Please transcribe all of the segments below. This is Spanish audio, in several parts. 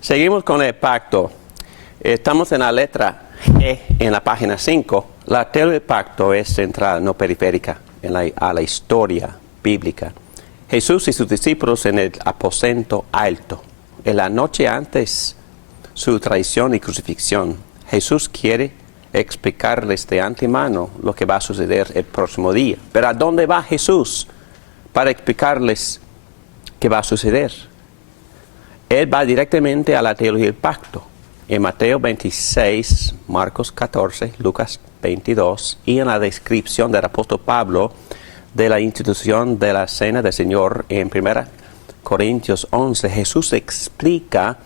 Seguimos con el pacto. Estamos en la letra G en la página 5. La teoría del pacto es central, no periférica, a la historia bíblica. Jesús y sus discípulos en el aposento alto. En la noche antes su traición y crucifixión, Jesús quiere explicarles de antemano lo que va a suceder el próximo día. Pero ¿a dónde va Jesús para explicarles qué va a suceder? Él va directamente a la teología del pacto. En Mateo 26, Marcos 14, Lucas 22 y en la descripción del apóstol Pablo de la institución de la Cena del Señor en 1 Corintios 11, Jesús explica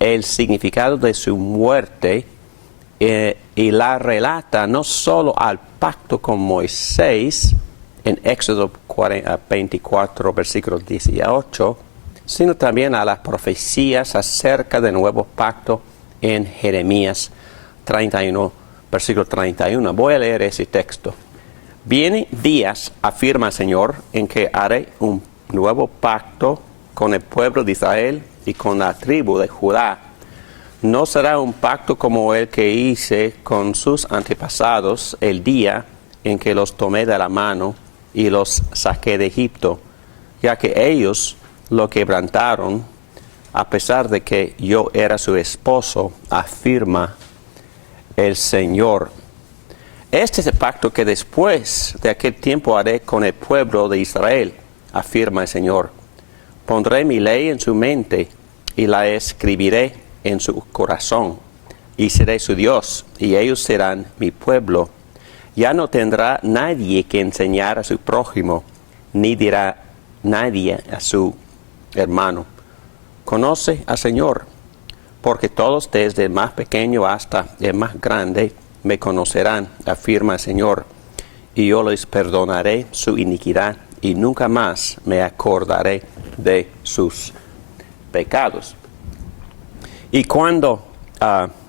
el significado de su muerte y la relata no solo al pacto con Moisés en Éxodo 24, versículo 18, sino también a las profecías acerca del nuevo pacto en Jeremías 31, versículo 31. Voy a leer ese texto. Vienen días, afirma el Señor, en que haré un nuevo pacto con el pueblo de Israel y con la tribu de Judá. No será un pacto como el que hice con sus antepasados el día en que los tomé de la mano y los saqué de Egipto, ya que ellos lo quebrantaron, a pesar de que yo era su esposo, afirma el Señor. Este es el pacto que después de aquel tiempo haré con el pueblo de Israel, afirma el Señor. Pondré mi ley en su mente y la escribiré en su corazón, y seré su Dios, y ellos serán mi pueblo. Ya no tendrá nadie que enseñar a su prójimo, ni dirá nadie a su hermano: conoce al Señor, porque todos desde el más pequeño hasta el más grande me conocerán, afirma el Señor, y yo les perdonaré su iniquidad y nunca más me acordaré de sus pecados. Y cuando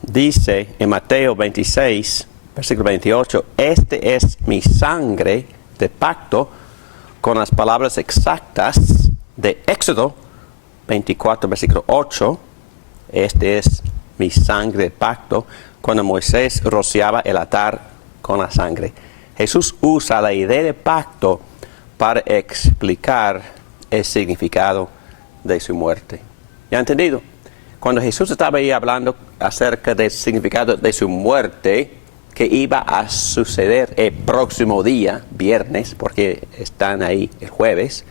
dice en Mateo 26, versículo 28, este es mi sangre de pacto, con las palabras exactas de Éxodo 24, versículo 8, este es mi sangre de pacto, cuando Moisés rociaba el altar con la sangre. Jesús usa la idea de pacto para explicar el significado de su muerte. ¿Ya han entendido? Cuando Jesús estaba ahí hablando acerca del significado de su muerte, que iba a suceder el próximo día, viernes, porque están ahí el jueves,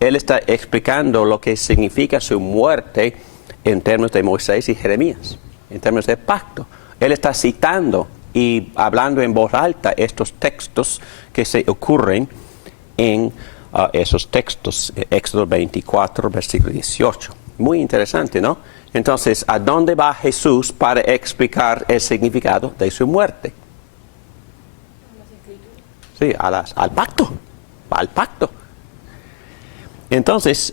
Él está explicando lo que significa su muerte en términos de Moisés y Jeremías, en términos de pacto. Él está citando y hablando en voz alta estos textos que se ocurren en esos textos, Éxodo 24, versículo 18. Muy interesante, ¿no? Entonces, ¿a dónde va Jesús para explicar el significado de su muerte? Sí, al pacto, al pacto. Entonces,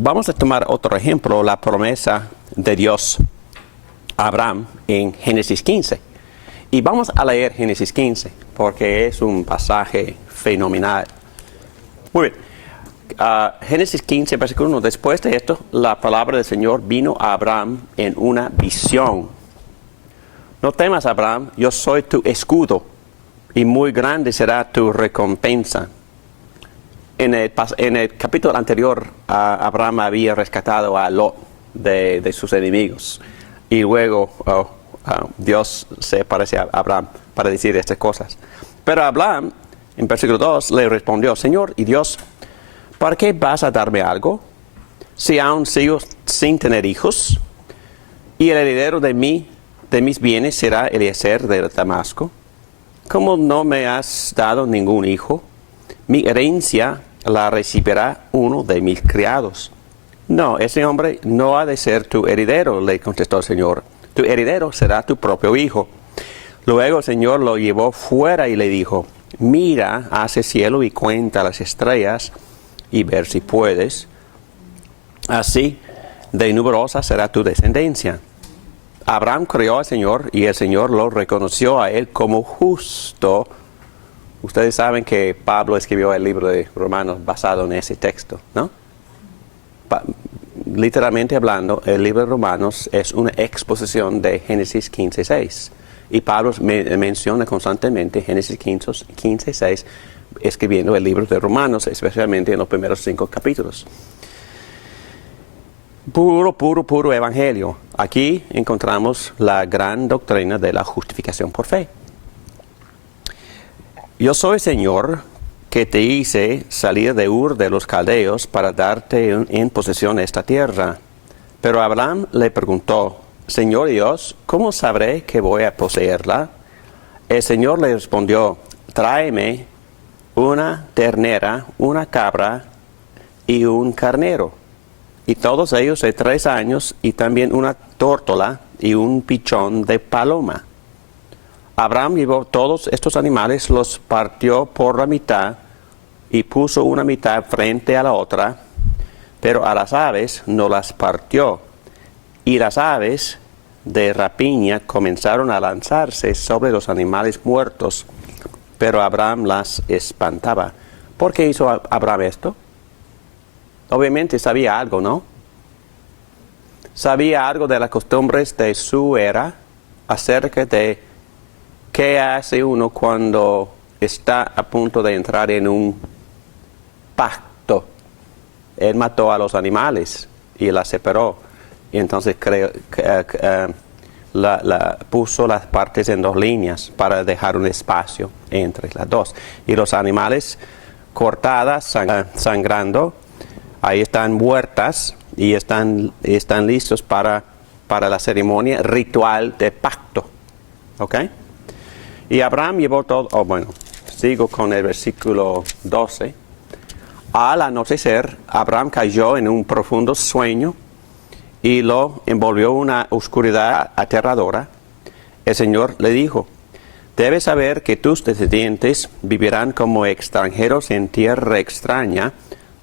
vamos a tomar otro ejemplo, la promesa de Dios a Abraham en Génesis 15. Y vamos a leer Génesis 15, porque es un pasaje fenomenal. Muy bien. Génesis 15, versículo 1. Después de esto, la palabra del Señor vino a Abraham en una visión. No temas, Abraham, yo soy tu escudo, y muy grande será tu recompensa. En el capítulo anterior, Abraham había rescatado a Lot de sus enemigos. Y luego Dios se aparece a Abraham para decir estas cosas. Pero Abraham, en versículo 2, le respondió: Señor y Dios, ¿para qué vas a darme algo si aún sigo sin tener hijos? Y el heredero de mis bienes será Eliezer de Damasco. ¿Cómo no me has dado ningún hijo? Mi herencia la recibirá uno de mis criados. No, ese hombre no ha de ser tu heredero, le contestó el Señor. Tu heredero será tu propio hijo. Luego el Señor lo llevó fuera y le dijo: mira hacia el cielo y cuenta las estrellas y ver si puedes. Así de numerosa será tu descendencia. Abraham creyó al Señor y el Señor lo reconoció a él como justo. Ustedes saben que Pablo escribió el libro de Romanos basado en ese texto, ¿no? Literalmente hablando, el libro de Romanos es una exposición de Génesis 15:6. Y Pablo menciona constantemente Génesis 15:6, escribiendo el libro de Romanos, especialmente en los primeros 5 capítulos. Puro evangelio. Aquí encontramos la gran doctrina de la justificación por fe. Yo soy el Señor que te hice salir de Ur de los Caldeos para darte en posesión esta tierra. Pero Abraham le preguntó, Señor Dios, ¿cómo sabré que voy a poseerla? El Señor le respondió, tráeme una ternera, una cabra y un carnero, y todos ellos de 3 años, y también una tórtola y un pichón de paloma. Abraham llevó todos estos animales, los partió por la mitad, y puso una mitad frente a la otra, pero a las aves no las partió. Y las aves de rapiña comenzaron a lanzarse sobre los animales muertos, pero Abraham las espantaba. ¿Por qué hizo Abraham esto? Obviamente sabía algo, ¿no? Sabía algo de las costumbres de su era acerca de qué hace uno cuando está a punto de entrar en un pacto. Él mató a los animales y las separó. Y entonces puso las partes en 2 líneas para dejar un espacio entre las dos. Y los animales cortadas, sangrando, ahí están muertas y están listos para la ceremonia ritual de pacto. ¿Ok? Y Abraham llevó todo. Sigo con el versículo 12. Al anochecer, Abraham cayó en un profundo sueño y lo envolvió una oscuridad aterradora. El Señor le dijo, debes saber que tus descendientes vivirán como extranjeros en tierra extraña,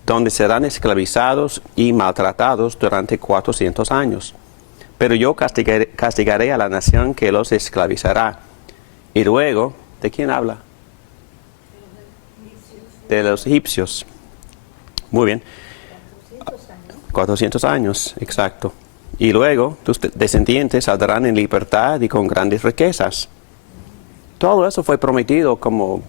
donde serán esclavizados y maltratados durante 400 años. Pero yo castigaré a la nación que los esclavizará. Y luego, ¿de quién habla? De los egipcios. Muy bien. 400 años, exacto. Y luego tus descendientes saldrán en libertad y con grandes riquezas. Todo eso fue prometido como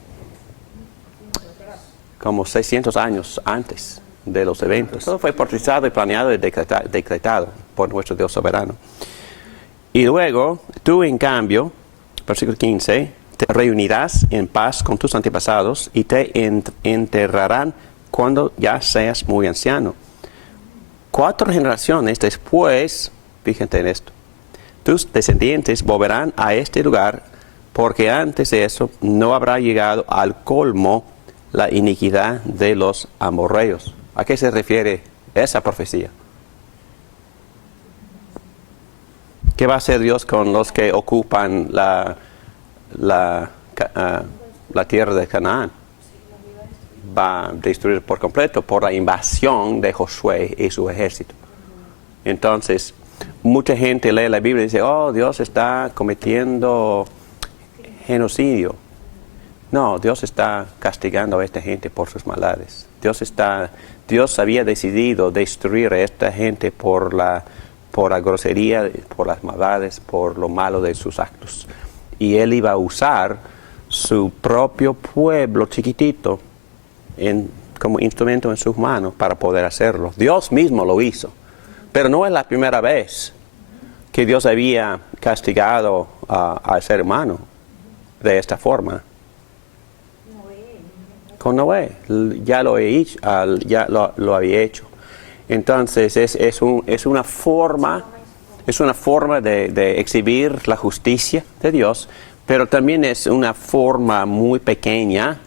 600 años antes de los eventos. Todo fue profetizado y planeado y decretado por nuestro Dios soberano. Y luego, tú en cambio, versículo 15, te reunirás en paz con tus antepasados y te enterrarán cuando ya seas muy anciano. 4 generaciones después, fíjate en esto, tus descendientes volverán a este lugar, porque antes de eso no habrá llegado al colmo la iniquidad de los amorreos. ¿A qué se refiere esa profecía? ¿Qué va a hacer Dios con los que ocupan la tierra de Canaán? Va a destruir por completo por la invasión de Josué y su ejército. Entonces, mucha gente lee la Biblia y dice, oh, Dios está cometiendo genocidio. No, Dios está castigando a esta gente por sus maldades. Dios había decidido destruir a esta gente por la grosería, por las maldades, por lo malo de sus actos. Y Él iba a usar su propio pueblo chiquitito como instrumento en sus manos para poder hacerlo. Dios mismo lo hizo. Pero no es la primera vez que Dios había castigado al ser humano de esta forma. Con Noé, ya lo había hecho. Entonces es una forma de exhibir la justicia de Dios, pero también es una forma muy pequeña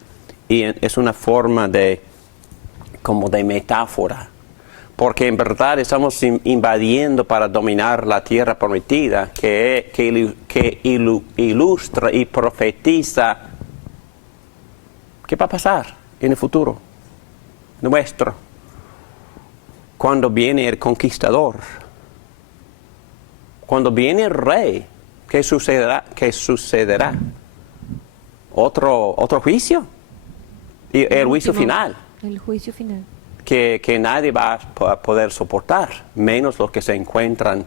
y es una forma como de metáfora, porque en verdad estamos invadiendo para dominar la tierra prometida que ilustra y profetiza qué va a pasar en el futuro nuestro, cuando viene el conquistador Cuando viene el rey, ¿qué sucederá? ¿Qué sucederá? Otro juicio. Y el juicio final. El juicio final. Que nadie va a poder soportar, menos los que se encuentran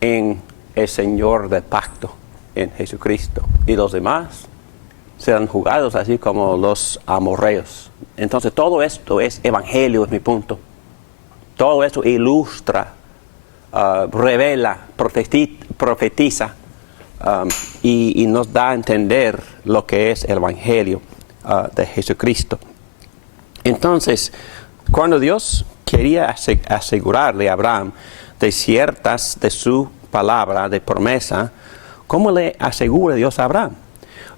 en el Señor del pacto, en Jesucristo. Y los demás serán juzgados así como los amorreos. Entonces todo esto es evangelio, es mi punto. Todo esto ilustra, revela, profetiza y nos da a entender lo que es el evangelio de Jesucristo. Entonces, cuando Dios quería asegurarle a Abraham de su palabra de promesa, ¿cómo le asegura Dios a Abraham?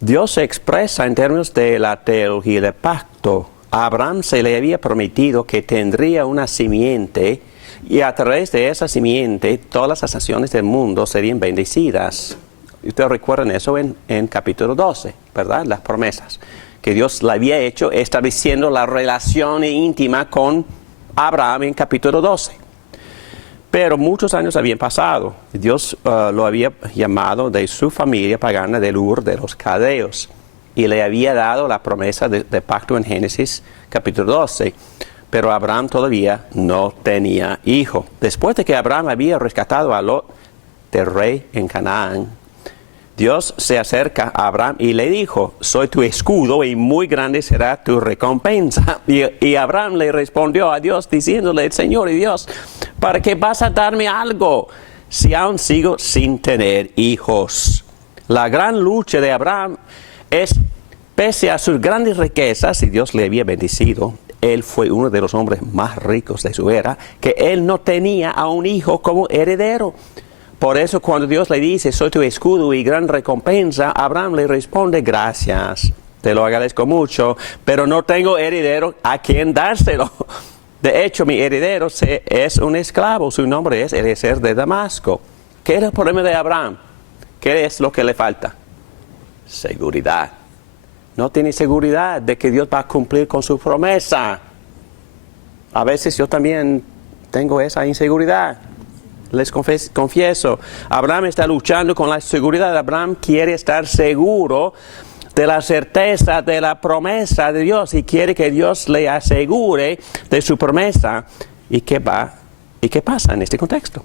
Dios se expresa en términos de la teología del pacto. A Abraham se le había prometido que tendría una simiente y a través de esa simiente todas las naciones del mundo serían bendecidas. Ustedes recuerdan eso en capítulo 12, ¿verdad? Las promesas que Dios le había hecho estableciendo la relación íntima con Abraham en capítulo 12. Pero muchos años habían pasado. Dios lo había llamado de su familia pagana del Ur de los Caldeos y le había dado la promesa de pacto en Génesis capítulo 12. Pero Abraham todavía no tenía hijo. Después de que Abraham había rescatado a Lot del rey en Canaán, Dios se acerca a Abraham y le dijo, soy tu escudo y muy grande será tu recompensa. Y Abraham le respondió a Dios diciéndole, Señor y Dios, ¿para qué vas a darme algo si aún sigo sin tener hijos? La gran lucha de Abraham es, pese a sus grandes riquezas, y Dios le había bendecido, él fue uno de los hombres más ricos de su era, que él no tenía a un hijo como heredero. Por eso cuando Dios le dice, soy tu escudo y gran recompensa, Abraham le responde, gracias, te lo agradezco mucho, pero no tengo heredero a quien dárselo. De hecho, mi heredero es un esclavo, su nombre es Eliezer de Damasco. ¿Qué es el problema de Abraham? ¿Qué es lo que le falta? Seguridad. No tiene seguridad de que Dios va a cumplir con su promesa. A veces yo también tengo esa inseguridad. Les confieso, Abraham está luchando con la seguridad. Abraham quiere estar seguro de la certeza de la promesa de Dios y quiere que Dios le asegure de su promesa. ¿Y qué pasa en este contexto?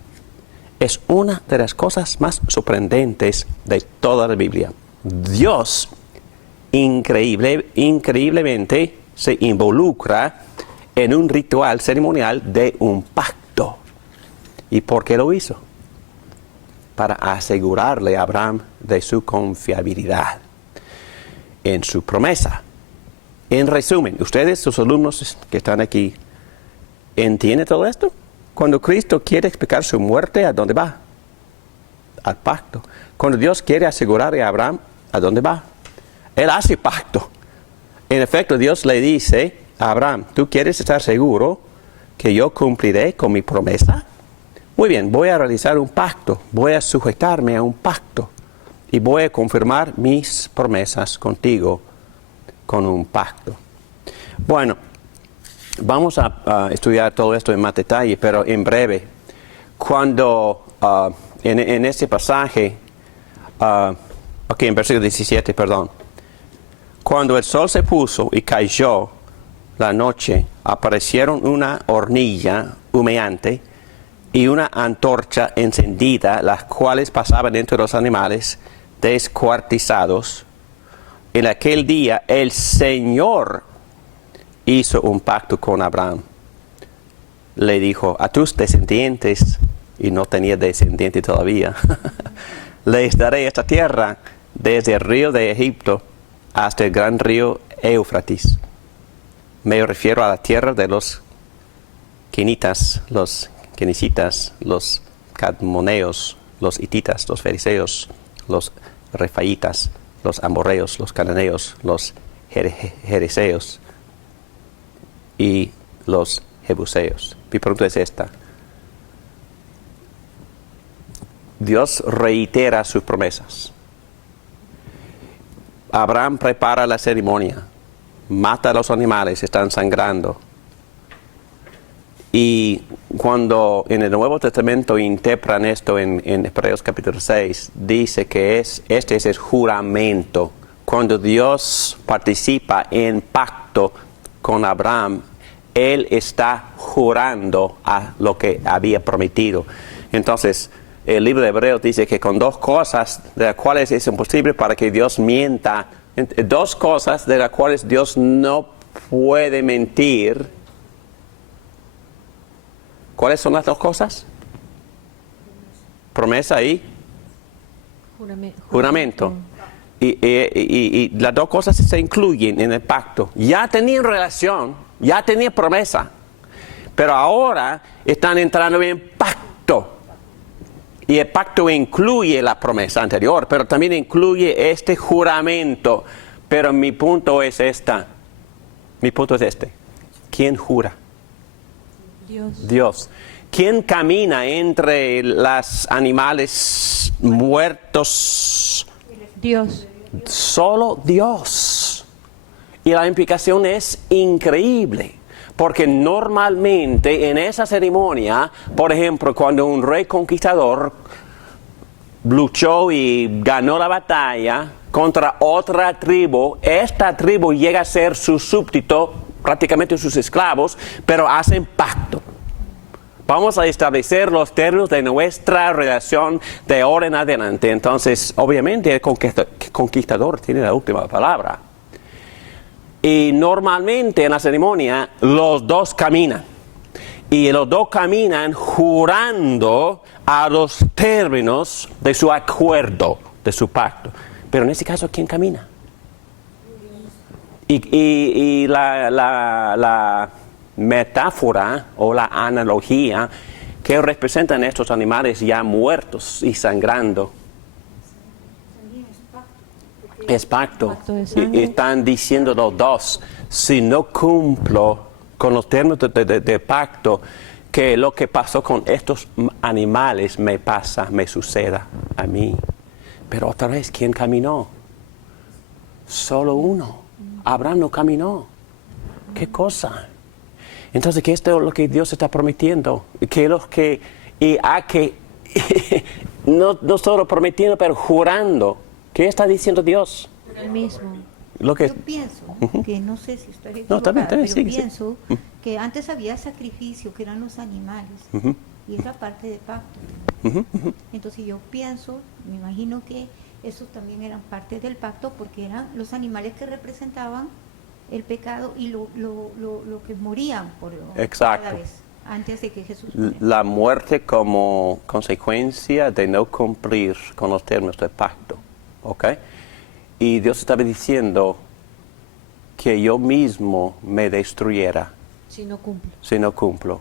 Es una de las cosas más sorprendentes de toda la Biblia. Dios increíblemente se involucra en un ritual ceremonial de un pacto. ¿Y por qué lo hizo? Para asegurarle a Abraham de su confiabilidad en su promesa. En resumen, ustedes, sus alumnos que están aquí, ¿entienden todo esto? Cuando Cristo quiere explicar su muerte, ¿a dónde va? Al pacto. Cuando Dios quiere asegurarle a Abraham, ¿a dónde va? Él hace pacto. En efecto, Dios le dice a Abraham, ¿tú quieres estar seguro que yo cumpliré con mi promesa? Muy bien, voy a realizar un pacto, voy a sujetarme a un pacto y voy a confirmar mis promesas contigo con un pacto. Bueno, vamos a estudiar todo esto en más detalle, pero en breve. Cuando en este pasaje, en versículo 17, perdón. Cuando el sol se puso y cayó la noche, aparecieron una hornilla humeante y una antorcha encendida, las cuales pasaban entre los animales descuartizados. En aquel día el Señor hizo un pacto con Abraham. Le dijo, a tus descendientes, y no tenía descendiente todavía, les daré esta tierra desde el río de Egipto hasta el gran río Éufrates. Me refiero a la tierra de los quenitas, los quenicitas, los cadmoneos, los hititas, los fariseos, los refaitas, los amorreos, los cananeos, los jereseos y los jebuseos. Mi pregunta es esta. Dios reitera sus promesas. Abraham prepara la ceremonia, mata a los animales, están sangrando. Y cuando en el Nuevo Testamento interpretan esto en Hebreos capítulo 6, dice que este es el juramento. Cuando Dios participa en pacto con Abraham, Él está jurando a lo que había prometido. Entonces, el libro de Hebreos dice que con dos cosas de las cuales es imposible para que Dios mienta, dos cosas de las cuales Dios no puede mentir. ¿Cuáles son las dos cosas? Promesa y juramento. Y las dos cosas se incluyen en el pacto. Ya tenían relación, ya tenían promesa, pero ahora están entrando en pacto. Y el pacto incluye la promesa anterior, pero también incluye este juramento. Pero mi punto es este. ¿Quién jura? Dios. ¿Quién camina entre los animales muertos? Dios. Solo Dios. Y la implicación es increíble, porque normalmente en esa ceremonia, por ejemplo, cuando un rey conquistador luchó y ganó la batalla contra otra tribu, esta tribu llega a ser su súbdito, prácticamente sus esclavos, pero hacen pacto. Vamos a establecer los términos de nuestra relación de ahora en adelante. Entonces, obviamente, el conquistador tiene la última palabra. Y normalmente en la ceremonia, los dos caminan. Y los dos caminan jurando a los términos de su acuerdo, de su pacto. Pero en este caso, ¿quién camina? Y la metáfora o la analogía que representan estos animales ya muertos y sangrando es pacto. Y están diciendo los dos, si no cumplo con los términos de pacto, que lo que pasó con estos animales me suceda a mí. Pero otra vez, ¿quién caminó? Solo uno. Abraham no caminó. ¿Qué cosa? Entonces, ¿qué es lo que Dios está prometiendo? No solo prometiendo, pero jurando. ¿Qué está diciendo Dios? El mismo. Yo pienso que, no sé si estoy equivocada, también, pero sí, pienso que antes había sacrificio, que eran los animales, y esa parte de pacto. Entonces yo pienso, me imagino que esos también eran parte del pacto, porque eran los animales que representaban el pecado y lo que morían por Exacto. cada vez, antes de que Jesús La muerte como consecuencia de no cumplir con los términos del pacto. ¿Ok? Y Dios estaba diciendo que yo mismo me destruyera Si no cumple. si no cumplo.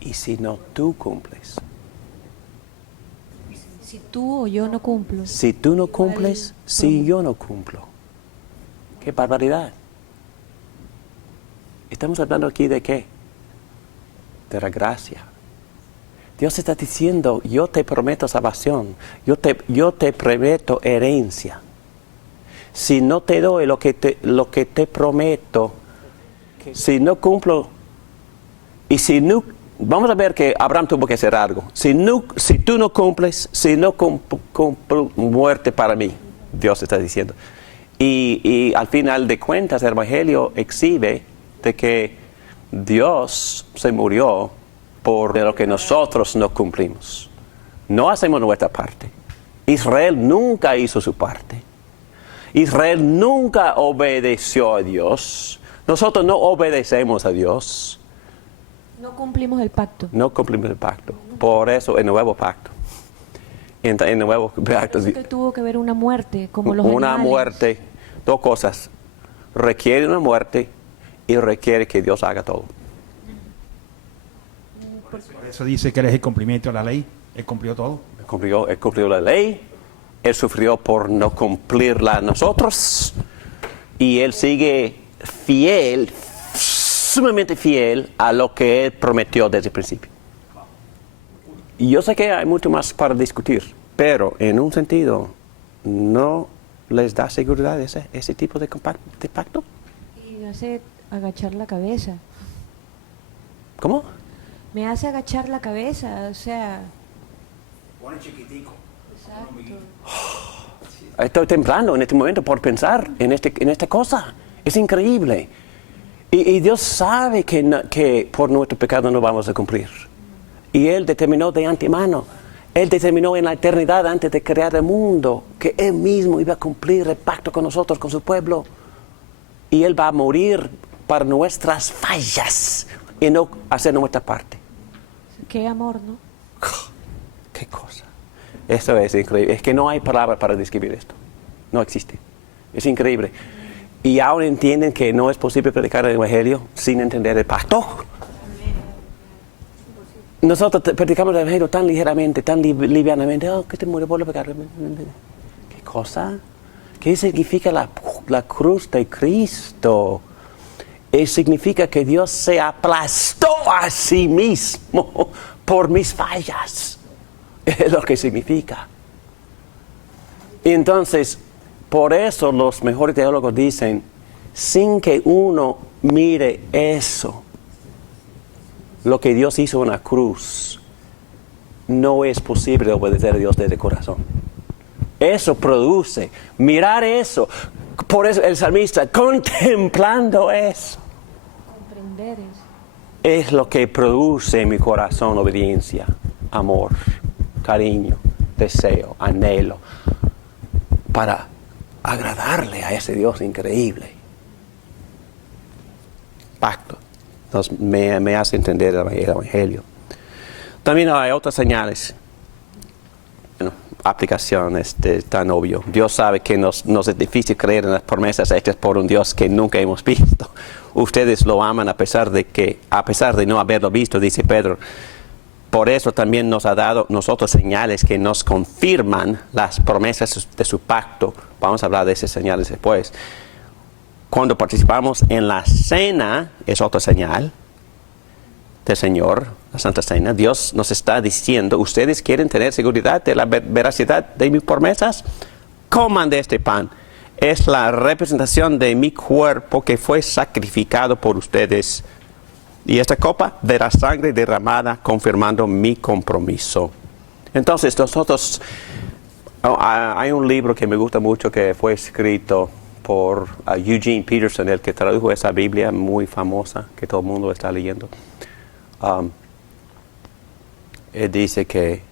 Y si no tú cumples. Si tú o yo no cumplo. Si tú no cumples, si yo no cumplo. ¡Qué barbaridad! Estamos hablando aquí de qué? De la gracia. Dios está diciendo, yo te prometo salvación, yo te prometo herencia. Si no te doy lo que te prometo, si no cumplo, y si no, vamos a ver que Abraham tuvo que hacer algo. Si tú no cumples, si no cumplo muerte para mí, Dios está diciendo. Y al final de cuentas, el Evangelio exhibe de que Dios se murió por lo que nosotros no cumplimos. No hacemos nuestra parte. Israel nunca hizo su parte. Israel nunca obedeció a Dios. Nosotros no obedecemos a Dios. No cumplimos el pacto. No cumplimos el pacto. Por eso el nuevo pacto. En el nuevo pacto. Por eso que tuvo que haber una muerte, como los Una animales. muerte. Dos cosas. Requiere una muerte y requiere que Dios haga todo. Por eso dice que Él es el cumplimiento de la ley. Él cumplió todo. Él cumplió la ley. Él sufrió por no cumplirla nosotros. Y Él sigue fiel, sumamente fiel a lo que Él prometió desde el principio. Y yo sé que hay mucho más para discutir, pero en un sentido, ¿no les da seguridad ese tipo de pacto? Y hace agachar la cabeza. ¿Cómo? Me hace agachar la cabeza, o sea... Pone chiquitico. Exacto. Estoy temblando en este momento por pensar en esta cosa. Es increíble. Y Dios sabe que por nuestro pecado no vamos a cumplir. Y Él determinó de antemano. Él determinó en la eternidad antes de crear el mundo que Él mismo iba a cumplir el pacto con nosotros, con su pueblo. Y Él va a morir para nuestras fallas y no hacer nuestra parte. Qué amor, ¿no? ¡Qué cosa! Eso es increíble. Es que no hay palabra para describir esto. No existe. Es increíble. Y ahora entienden que no es posible predicar el Evangelio sin entender el pacto. Nosotros predicamos el Evangelio tan ligeramente, tan livianamente. Oh, que te murió por los pecados. ¿Qué cosa? ¿Qué significa la cruz de Cristo? Significa que Dios se aplastó a sí mismo por mis fallas. Es lo que significa. Y entonces, por eso los mejores teólogos dicen, sin que uno mire eso, lo que Dios hizo en la cruz, no es posible obedecer a Dios desde el corazón. Eso produce, mirar eso. Por eso el salmista, contemplando eso, Comprender eso. es lo que produce en mi corazón obediencia, amor, cariño, deseo, anhelo, para agradarle a ese Dios increíble. Pacto. Me hace entender el Evangelio. También hay otras señales. Bueno, aplicación tan obvio. Dios sabe que nos es difícil creer en las promesas hechas por un Dios que nunca hemos visto. Ustedes lo aman a pesar de no haberlo visto, dice Pedro. Por eso también nos ha dado nosotros señales que nos confirman las promesas de su pacto. Vamos a hablar de esas señales después. Cuando participamos en la cena, es otra señal del Señor, la Santa Cena. Dios nos está diciendo, ¿ustedes quieren tener seguridad de la veracidad de mis promesas? Coman de este pan. Es la representación de mi cuerpo que fue sacrificado por ustedes. Y esta copa de la sangre derramada confirmando mi compromiso. Entonces nosotros, hay un libro que me gusta mucho que fue escrito por Eugene Peterson, el que tradujo esa Biblia muy famosa que todo el mundo está leyendo. Él dice que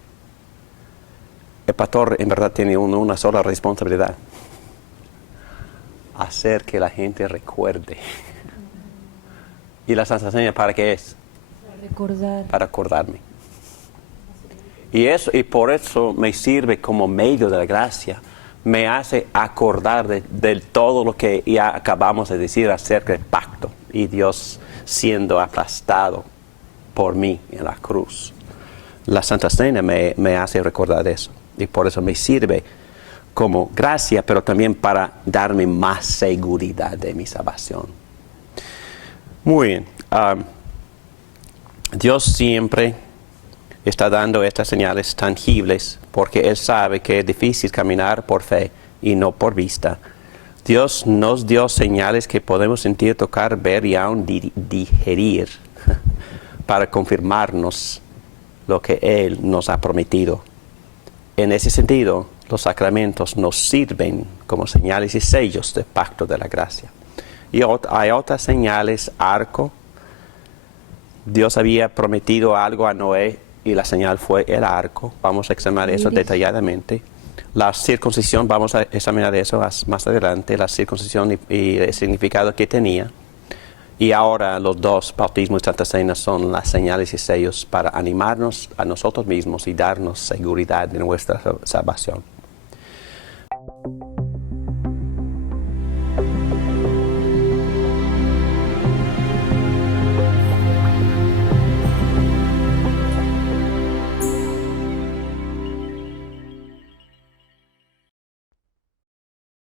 el pastor en verdad tiene una sola responsabilidad: hacer que la gente recuerde. ¿Y la Santa Cena para qué es? Recordar. Para acordarme. Y por eso me sirve como medio de la gracia. Me hace acordar de todo lo que ya acabamos de decir acerca del pacto y Dios siendo aplastado por mí en la cruz. La Santa Cena me hace recordar eso y por eso me sirve como gracia, pero también para darme más seguridad de mi salvación. Muy bien. Dios siempre está dando estas señales tangibles porque Él sabe que es difícil caminar por fe y no por vista. Dios nos dio señales que podemos sentir, tocar, ver y aún digerir para confirmarnos lo que Él nos ha prometido. En ese sentido, los sacramentos nos sirven como señales y sellos del pacto de la gracia. Y hay otras señales, arco. Dios había prometido algo a Noé y la señal fue el arco. Vamos a examinar eso detalladamente. La circuncisión, vamos a examinar eso más adelante, la circuncisión y el significado que tenía. Y ahora los dos, bautismo y Santa Cena, son las señales y sellos para animarnos a nosotros mismos y darnos seguridad de nuestra salvación.